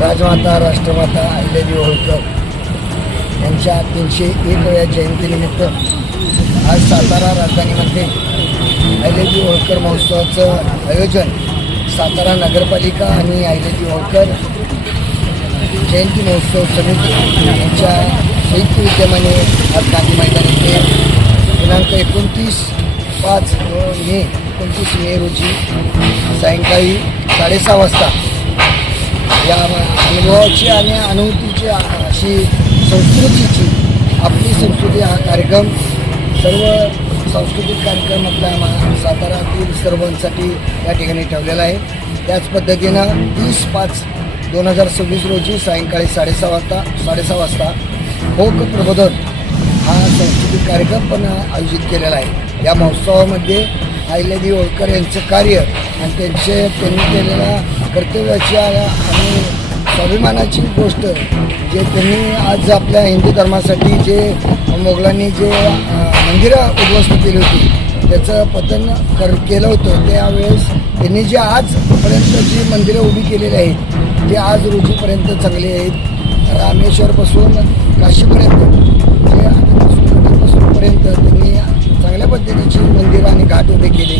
राजमाता राष्ट्रमाता अहिल्यादेवी होळकर यांच्या 301व्या जयंतीनिमित्त आज सातारा राजधानीमध्ये अहिल्यादेवी होळकर महोत्सवाचं आयोजन सातारा नगरपालिका आणि अहिल्यादेवी होळकर जयंती महोत्सव समिती यांच्या संयुक्त विद्यमाने आज गांधी मैदान येथे दिनांक 29 मे रोजी सायंकाळी 6:30 वाजता या अनुभवाची आणि अनुभूतीची अशी संस्कृतीची आपली संस्कृती हा कार्यक्रम सर्व सांस्कृतिक कार्यक्रम आपल्या सातारातील सर्वांसाठी या ठिकाणी ठेवलेला आहे. त्याच पद्धतीनं 30/5/2026 रोजी सायंकाळी 6:30 वाजता फोक प्रबोधन हा सांस्कृतिक कार्यक्रम पण आयोजित केलेला आहे. या महोत्सवामध्ये अहिल्यादेवी होळकर यांचं कार्य आणि त्यांनी केलेल्या कर्तव्याची आणि स्वाभिमानाची गोष्ट जे त्यांनी आज आपल्या हिंदू धर्मासाठी जे मोगलांनी जे मंदिरं उद्ध्वस्त केली होती त्याचं पतन केलं होतं. त्यावेळेस त्यांनी जे आजपर्यंत जी मंदिरं उभी केलेली आहेत ते आज रोजीपर्यंत चांगली आहेत. रामेश्वरपासून काशीपर्यंत जे पर्यंत त्यांनी चांगल्या पद्धतीची मंदिरं आणि घाट उभे केले.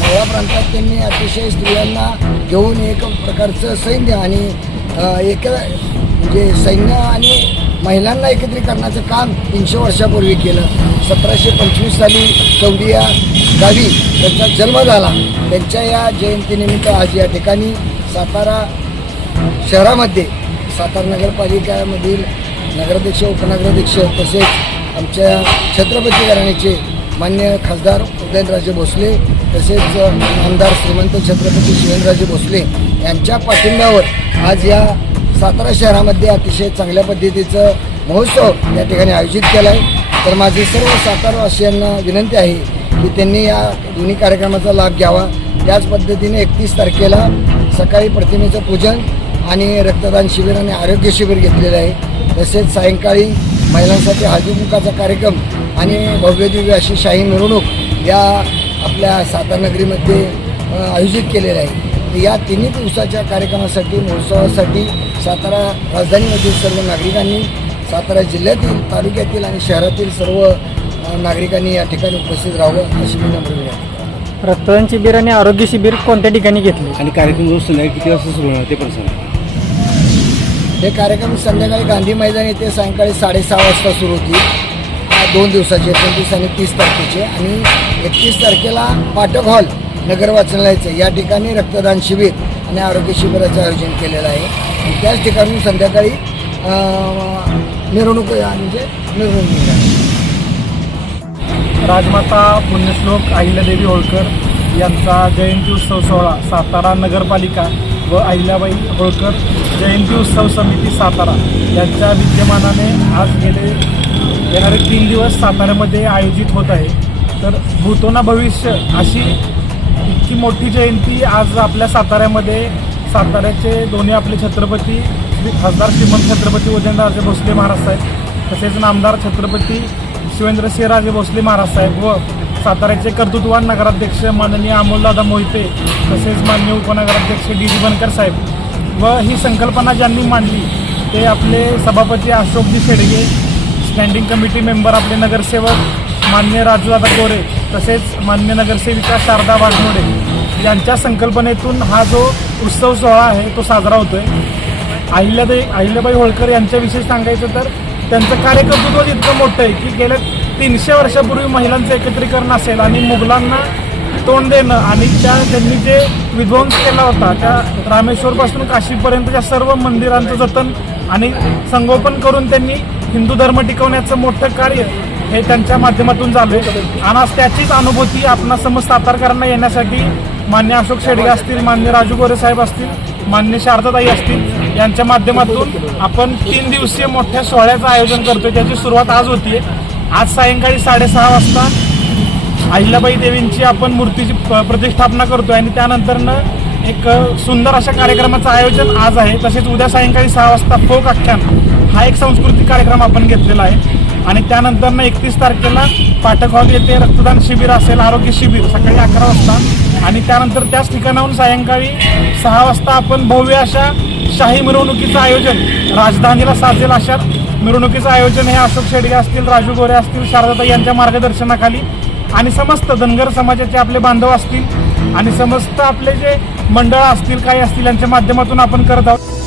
मावळा प्रांतात त्यांनी अतिशय स्त्रियांना घेऊन एक प्रकारचं सैन्य आणि म्हणजे सैन्य आणि महिलांना एकत्रीकरणाचं काम 300 वर्षापूर्वी केलं. 1725 साली चौंडी या गावी त्यांचा जन्म झाला. त्यांच्या या जयंतीनिमित्त आज या ठिकाणी सातारा शहरामध्ये सातारा नगरपालिकेमधील नगराध्यक्ष उपनगराध्यक्ष तसेच आमच्या छत्रपती घराण्याचे मान्य खासदार उदयनराजे भोसले तसेच आमदार श्रीमंत छत्रपती शिवेंद्रराजे भोसले यांच्या पाठिंब्यावर आज या सातारा शहरामध्ये अतिशय चांगल्या पद्धतीचं महोत्सव या ठिकाणी आयोजित केला आहे. तर माझे सर्व सातारावासियांना विनंती आहे की त्यांनी या दोन्ही कार्यक्रमाचा लाभ घ्यावा. त्याच पद्धतीने 31 तारखेला सकाळी प्रतिमेचं पूजन आणि रक्तदान शिबिर आणि आरोग्य शिबिर घेतलेलं आहे. तसेच सायंकाळी महिलांसाठी हळदी कुंकाचा कार्यक्रम आणि भव्यदिव्य अशी शाही मिरवणूक या आपल्या सातारा नगरीमध्ये आयोजित केलेलं आहे. या तिन्ही दिवसाच्या कार्यक्रमासाठी महोत्सवासाठी सातारा राजधानीमधील सर्व नागरिकांनी सातारा जिल्ह्यातील तालुक्यातील आणि शहरातील सर्व नागरिकांनी या ठिकाणी उपस्थित राहावं अशी मी नम्र विनंती. रक्तदान शिबिर आणि आरोग्य शिबिर कोणत्या ठिकाणी घेतले आणि कार्यक्रम रोज संध्याकाळी किती वाजता सुरू होणार ते पण सांगा. हे कार्यक्रम संध्याकाळी गांधी मैदान येथे सायंकाळी 6:30 वाजता सुरू होतील. 2 दिवसाचे 29 आणि 30 तारखेचे आणि 31 तारखेला पाठक हॉल नगर वाचनालयाचं या ठिकाणी रक्तदान शिबिर आणि आरोग्य शिबिराचं आयोजन केलेलं आहे. आणि त्याच ठिकाणी संध्याकाळी मिरवणूक म्हणजे मिरवणूक निघणार. राजमाता पुण्यश्लोक अहिल्यादेवी होळकर यांचा जयंती उत्सव सोहळा सातारा नगरपालिका व अहिल्याबाई होळकर जयंती उत्सव समिती सातारा यांच्या विद्यमानाने आज येणारे 3 दिवस साताऱ्यामध्ये आयोजित होत आहे. तर भूतो ना भविष्य अशी इतकी मोठी जयंती आज आपल्या साताऱ्यामध्ये साताऱ्याचे दोन्ही आपले छत्रपती खासदार श्रीमंत छत्रपती उदयनराजे भोसले महाराज साहेब तसेच नामदार छत्रपती शिवेंद्रसिंहराजे भोसले महाराज साहेब व साताऱ्याचे कर्तृत्ववान नगराध्यक्ष माननीय अमोलदादा मोहिते तसेच माननीय उपनगराध्यक्ष डी बनकर साहेब व ही संकल्पना ज्यांनी मांडली ते आपले सभापती Ashokji Shedge, standing committee member आपले नगरसेवक मान्य राजूदादा गोरे तसेच मान्य नगरसेविका शारदा वाघमोडे यांच्या संकल्पनेतून हा जो उत्सव सोहळा आहे तो साजरा होतोय. अहिल्याबाई होळकर यांच्याविषयी सांगायचं तर त्यांचं कार्यकर्तृत्व इतकं मोठं आहे की गेल्या 300 वर्षापूर्वी महिलांचं एकत्रीकरण असेल आणि मुघलांना तोंड देणं आणि त्यांनी जे विध्वंस केला होता त्या रामेश्वरपासून काशीपर्यंतच्या सर्व मंदिरांचं जतन आणि संगोपन करून त्यांनी हिंदू धर्म टिकवण्याचं मोठं कार्य हे त्यांच्या माध्यमातून झालं आहे. आणि आज त्याचीच अनुभूती आपणा समज सातारकरांना येण्यासाठी मान्य अशोक शेडगे असतील, मान्य राजू गोरे साहेब असतील, मान्य शारदाताई असतील यांच्या माध्यमातून आपण 3 दिवसीय मोठ्या सोहळ्याचं आयोजन करतोय. त्याची सुरुवात आज होतीये. आज सायंकाळी 6:30 वाजता अहिल्याबाई देवींची आपण मूर्तीची प्रतिष्ठापना करतोय आणि त्यानंतरनं एक सुंदर अशा कार्यक्रमाचं आयोजन आज आहे. तसेच उद्या सायंकाळी 6 वाजता फोक आख्यान हा एक सांस्कृतिक कार्यक्रम आपण घेतलेला आहे. आणि त्यानंतरनं 31 तारखेला पाठक हॉल येथे रक्तदान शिबिर असेल, आरोग्य शिबिर सकाळी 11 वाजता आणि त्यानंतर त्याच ठिकाणाहून सायंकाळी 6 वाजता आपण भव्य अशा शाही मिरवणुकीचं आयोजन राजधानीला साजेल अशा मिरवणुकीचं आयोजन हे अशोक शेडगे असतील, राजू गोरे असतील, शारदाताई यांच्या मार्गदर्शनाखाली आणि समस्त धनगर समाजाचे आपले बांधव असतील आणि समस्त आपले जे मंडळ असतील काही असतील यांच्या माध्यमातून आपण करत आहोत.